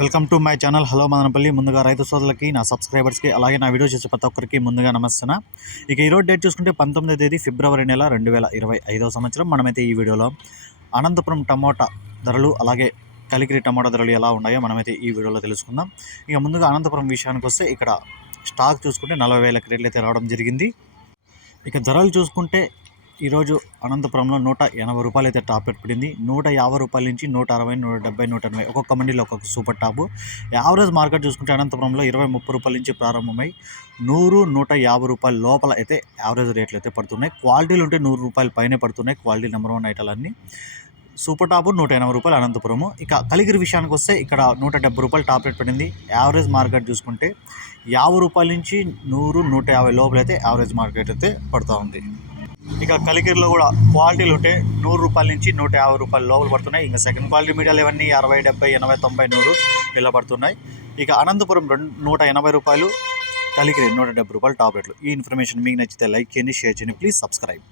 Welcome to my channel. Hello Madanapalli. ముందుగా రైతు సోదరులకి నా సబ్స్క్రైబర్స్కి అలాగే నా వీడియో చేసే ప్రతి ఒక్కరికి ముందుగా నమస్తున్నా ఇక ఈరోజు డేట్ చూసుకుంటే పంతొమ్మిదో తేదీ ఫిబ్రవరి నెల రెండు వేల ఇరవై ఐదవ సంవత్సరం. మనమైతే ఈ వీడియోలో అనంతపురం టమోటా ధరలు అలాగే కలికిరి టమోటా ధరలు ఎలా ఉన్నాయో మనమైతే ఈ వీడియోలో తెలుసుకుందాం. ఇక ముందుగా అనంతపురం విషయానికి వస్తే ఇక్కడ స్టాక్ చూసుకుంటే నలభై వేల క్రేట్లు అయితే రావడం జరిగింది. ఇక ధరలు చూసుకుంటే ఈరోజు అనంతపురంలో నూట ఎనభై రూపాయలు అయితే టాప్ రేట్ పడింది. నూట యాభై రూపాయల నుంచి నూట అరవై నూట డెబ్బై నూట ఎనభై ఒక్కొక్క మండీలో ఒక్కొక్క సూపర్ టాపు. యావరేజ్ మార్కెట్ చూసుకుంటే అనంతపురంలో ఇరవై ముప్పై రూపాయల నుంచి ప్రారంభమై నూరు నూట యాభై రూపాయల లోపల అయితే యావరేజ్ రేట్లు అయితే పడుతున్నాయి. క్వాలిటీలు ఉంటే నూరు రూపాయల పైనే పడుతున్నాయి. క్వాలిటీ నెంబర్ వన్ ఐటాలన్నీ సూపర్ టాపు నూట ఎనభై రూపాయలు అనంతపురము. ఇక కలిగిరి విషయానికి వస్తే ఇక్కడ నూట డెబ్బై రూపాయలు టాప్ రేట్ పడింది. యావరేజ్ మార్కెట్ చూసుకుంటే యాభై రూపాయల నుంచి నూరు నూట యాభై లోపల అయితే యావరేజ్ మార్కెట్ అయితే పడుతూ ఉంది. ఇక కలికిరిలో కూడా క్వాలిటీలు ఉంటే నూరు రూపాయల నుంచి నూట యాభై రూపాయలు లోపల పడుతున్నాయి. ఇంకా సెకండ్ క్వాలిటీ మీడియాలు ఇవన్నీ అరవై డెబ్బై ఎనభై తొంభై నూరు ఇలా పడుతున్నాయి. ఇక అనంతపురం రెండు నూట ఎనభై రూపాయలు కలికిరి నూట డెబ్బై రూపాయలు టాప్ రేట్లు ఈ ఇన్ఫర్మేషన్ మీకు నచ్చితే లైక్ చేయండి షేర్ చేయండి ప్లీజ్ సబ్స్క్రైబ్.